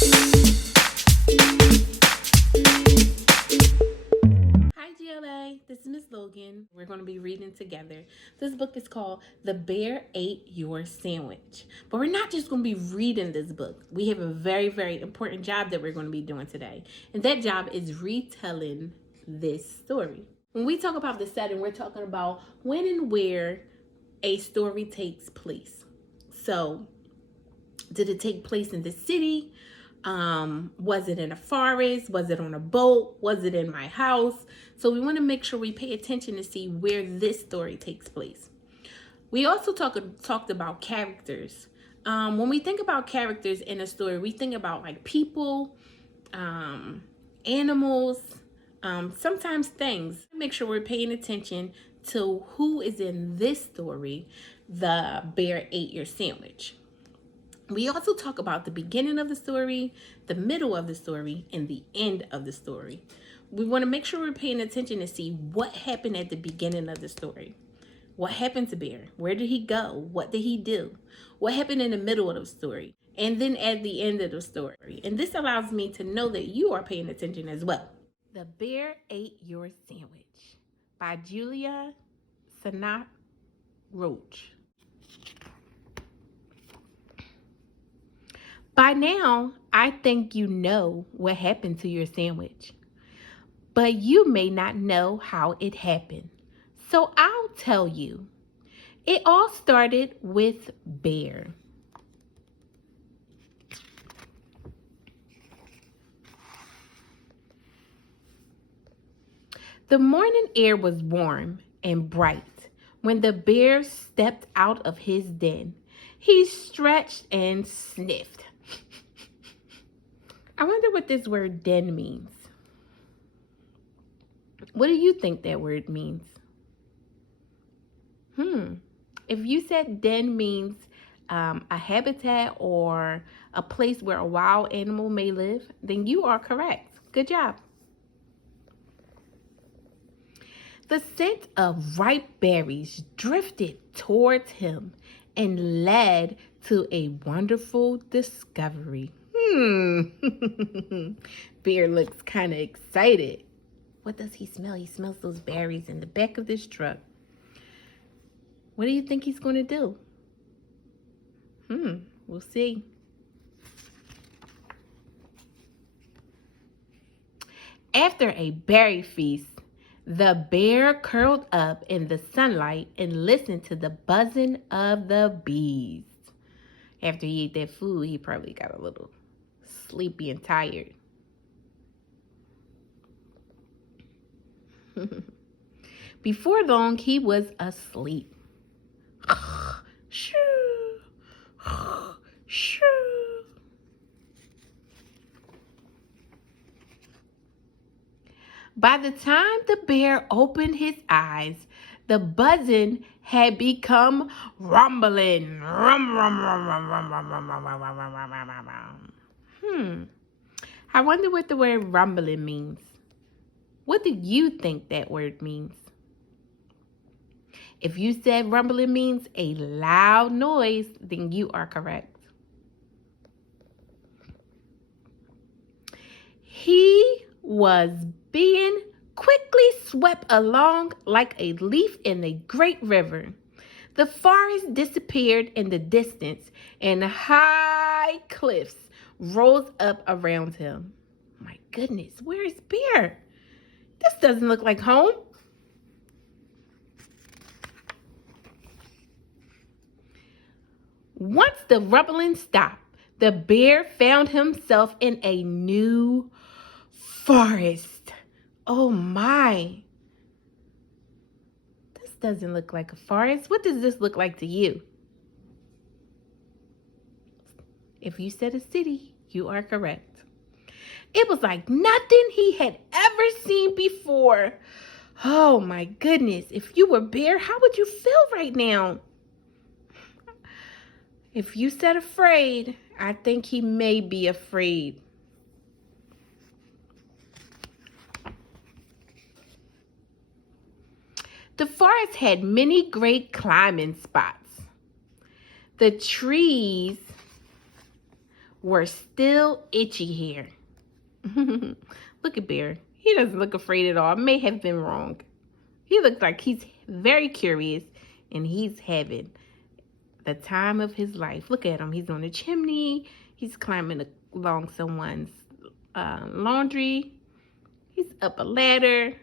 Hi GLA, this is Miss Logan. We're going to be reading together. This book is called The Bear Ate Your Sandwich. But we're not just going to be reading this book. We have a very, very important job that we're going to be doing today. And that job is retelling this story. When we talk about the setting, we're talking about when and where a story takes place. So, did it take place in the city? Was it in a forest? Was it on a boat? Was it in my house? So we want to make sure we pay attention to see where this story takes place. We also talked about characters. When we think about characters in a story, we think about like people, animals, sometimes things. Make sure we're paying attention to who is in this story. The bear ate your sandwich. We also talk about the beginning of the story, the middle of the story, and the end of the story. We want to make sure we're paying attention to see what happened at the beginning of the story. What happened to Bear? Where did he go? What did he do? What happened in the middle of the story? And then at the end of the story. And this allows me to know that you are paying attention as well. The Bear Ate Your Sandwich by Julia Sanat Roach. By now, I think you know what happened to your sandwich, but you may not know how it happened. So I'll tell you. It all started with Bear. The morning air was warm and bright when the bear stepped out of his den. He stretched and sniffed. I wonder what this word den means. What do you think that word means? If you said den means a habitat or a place where a wild animal may live, then you are correct. Good job. The scent of ripe berries drifted towards him and led to a wonderful discovery. Bear looks kind of excited. What does he smell? He smells those berries in the back of this truck. What do you think he's going to do? We'll see. After a berry feast, the bear curled up in the sunlight and listened to the buzzing of the bees. After he ate that food, he probably got a little sleepy and tired. Before long, he was asleep. By the time the bear opened his eyes, the buzzing had become rumbling. Rum, rum, rum, rum, rum, rum, rum, rum, rum, rum, rum, rum, rum. I wonder what the word rumbling means. What do you think that word means? If you said rumbling means a loud noise, then you are correct. He was being quickly swept along like a leaf in a great river. The forest disappeared in the distance, and high cliffs rose up around him. My goodness, where is Bear? This doesn't look like home. Once the rumbling stopped, the bear found himself in a new forest. Oh my. This doesn't look like a forest. What does this look like to you? If you said a city, you are correct. It was like nothing he had ever seen before. Oh my goodness. If you were Bear, how would you feel right now? If you said afraid, I think he may be afraid. The forest had many great climbing spots. The trees were still itchy here. Look at Bear. He doesn't look afraid at all. I may have been wrong. He looks like he's very curious and he's having the time of his life. Look at him. He's on the chimney. He's climbing along someone's laundry. He's up a ladder.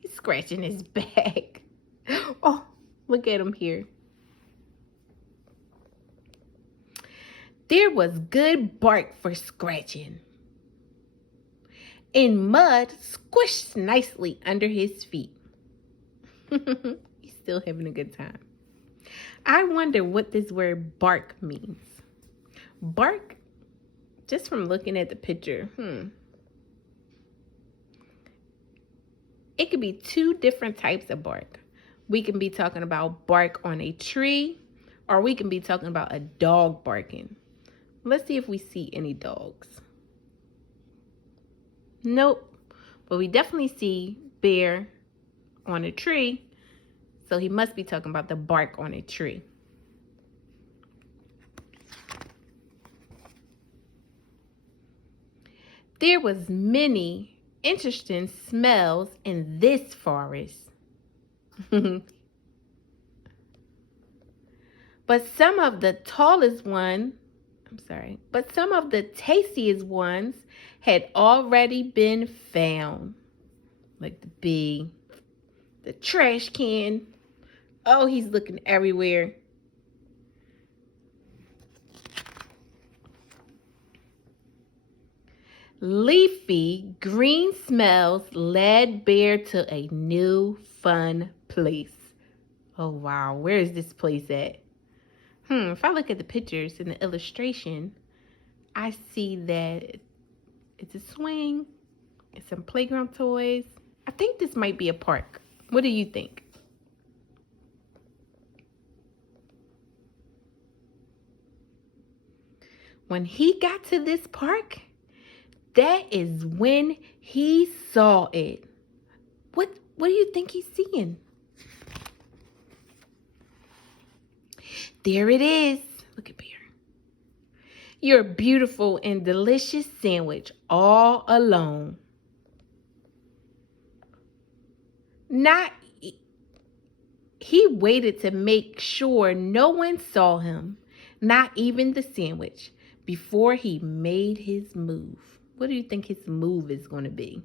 He's scratching his back. Oh, look at him here. There was good bark for scratching, and mud squished nicely under his feet. He's still having a good time. I wonder what this word bark means. Bark, just from looking at the picture, it could be two different types of bark. We can be talking about bark on a tree, or we can be talking about a dog barking. Let's see if we see any dogs. Nope, but we definitely see Bear on a tree, so he must be talking about the bark on a tree. There was many interesting smells in this forest. But some of the tastiest ones had already been found. Like the bee, the trash can. Oh, he's looking everywhere. Leafy green smells led Bear to a new fun place. Oh wow, where is this place at? If I look at the pictures in the illustration, I see that it's a swing, it's some playground toys. I think this might be a park. What do you think? When he got to this park, that is when he saw it. What do you think he's seeing? There it is. Look at Bear. Your beautiful and delicious sandwich all alone. He waited to make sure no one saw him, not even the sandwich, before he made his move. What do you think his move is going to be?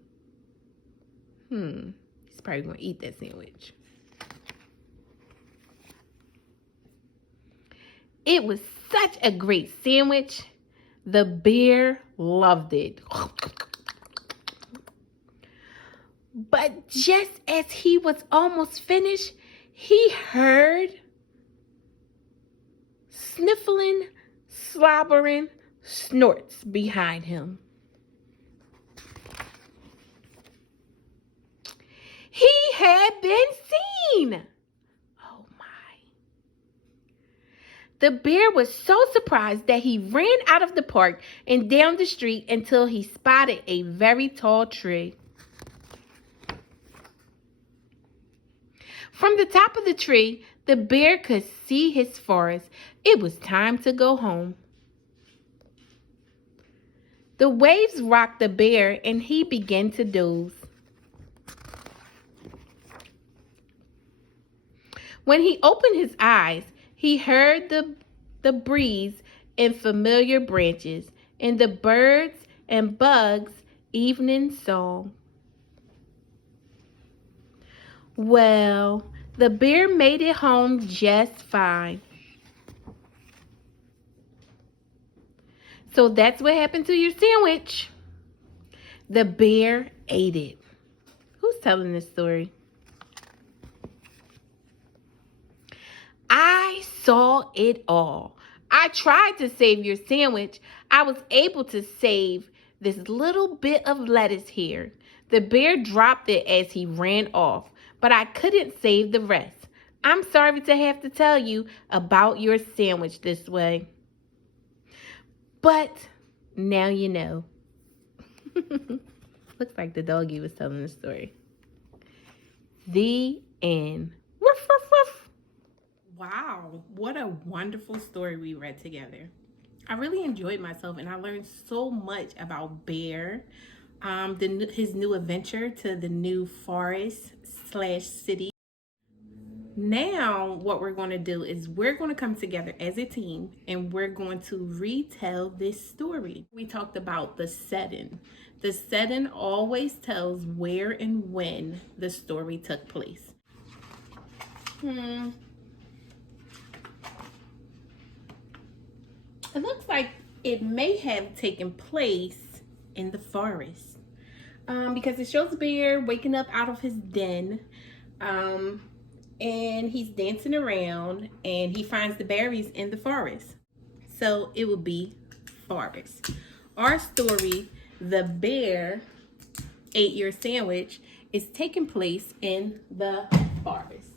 He's probably going to eat that sandwich. It was such a great sandwich. The bear loved it. But just as he was almost finished, he heard sniffling, slobbering snorts behind him. He had been seen. Oh my. The bear was so surprised that he ran out of the park and down the street until he spotted a very tall tree. From the top of the tree, the bear could see his forest. It was time to go home. The waves rocked the bear and he began to doze. When he opened his eyes, he heard the breeze in familiar branches and the birds and bugs' evening song. Well, the bear made it home just fine. So that's what happened to your sandwich. The bear ate it. Who's telling this story? I saw it all. I tried to save your sandwich. I was able to save this little bit of lettuce here. The bear dropped it as he ran off, but I couldn't save the rest. I'm sorry to have to tell you about your sandwich this way. But now you know. Looks like the doggy was telling the story. The end. Woof, woof, woof. Wow, what a wonderful story we read together. I really enjoyed myself, and I learned so much about Bear, his new adventure to the new forest slash city. Now, what we're going to do is we're going to come together as a team and we're going to retell this story. We talked about the setting. The setting always tells where and when the story took place. It looks like it may have taken place in the forest, because it shows Bear waking up out of his den, and he's dancing around and he finds the berries in the forest. So it would be forest. Our story, The Bear Ate Your Sandwich, is taking place in the forest.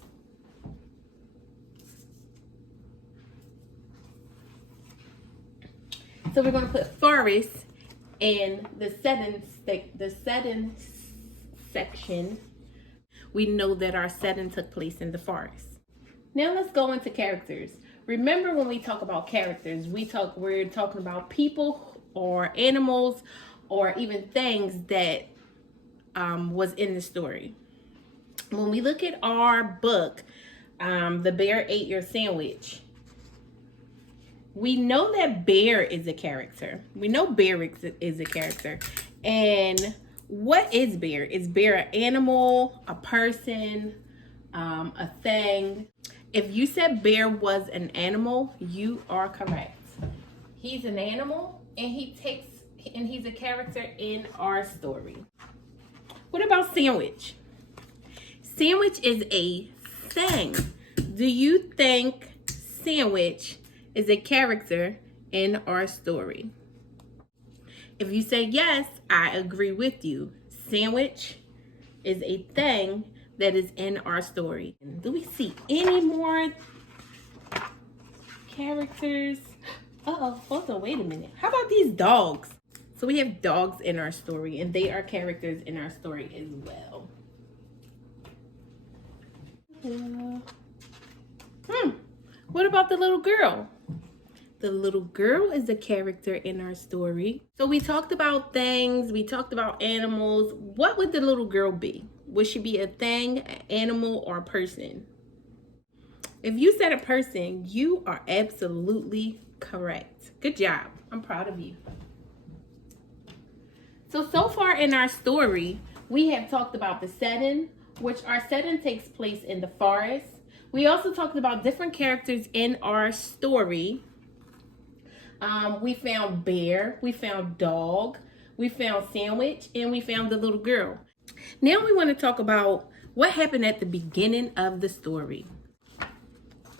So we're going to put forest in the setting section. We know that our setting took place in the forest. Now let's go into characters. Remember, when we talk about characters, we're talking about people or animals or even things that was in the story. When we look at our book, The Bear Ate Your Sandwich, we know that Bear is a character. We know Bear is a character. And what is Bear? Is Bear an animal, a person, a thing? If you said Bear was an animal, you are correct. He's an animal, and he's a character in our story. What about sandwich? Sandwich is a thing. Do you think sandwich is a character in our story? If you say yes, I agree with you. Sandwich is a thing that is in our story. Do we see any more characters? Hold on, wait a minute. How about these dogs? So we have dogs in our story, and they are characters in our story as well. What about the little girl? The little girl is a character in our story. So we talked about things, we talked about animals. What would the little girl be? Would she be a thing, an animal, or a person? If you said a person, you are absolutely correct. Good job. I'm proud of you. So far in our story, we have talked about the setting, which our setting takes place in the forest. We also talked about different characters in our story. We found Bear, we found Dog, we found Sandwich, and we found the little girl. Now we want to talk about what happened at the beginning of the story.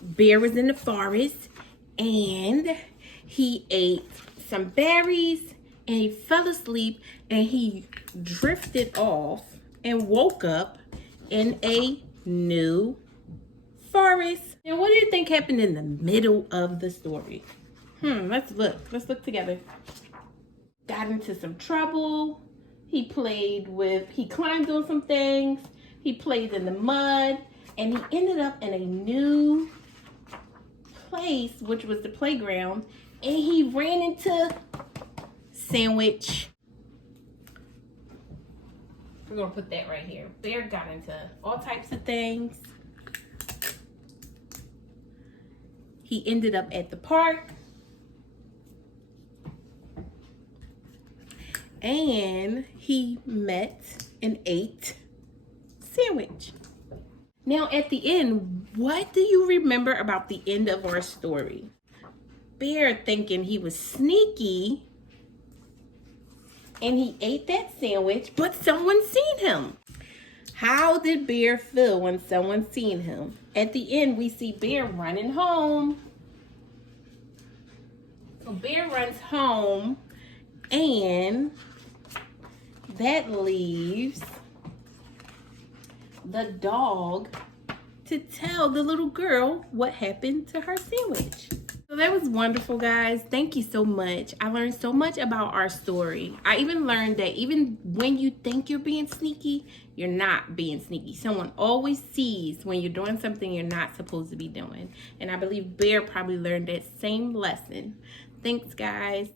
Bear was in the forest, and he ate some berries, and he fell asleep, and he drifted off and woke up in a new forest. And what do you think happened in the middle of the story? Let's look together. Got into some trouble. He climbed on some things. He played in the mud, and he ended up in a new place, which was the playground, and he ran into Sandwich. We're gonna put that right here. Bear got into all types of things. He ended up at the park, and he met and ate Sandwich. Now at the end, what do you remember about the end of our story? Bear, thinking he was sneaky, and he ate that sandwich, but someone seen him. How did Bear feel when someone seen him? At the end, we see Bear running home. So Bear runs home, and that leaves the dog to tell the little girl what happened to her sandwich. So that was wonderful, guys. Thank you so much. I learned so much about our story. I even learned that even when you think you're being sneaky, you're not being sneaky. Someone always sees when you're doing something you're not supposed to be doing. And I believe Bear probably learned that same lesson. Thanks, guys.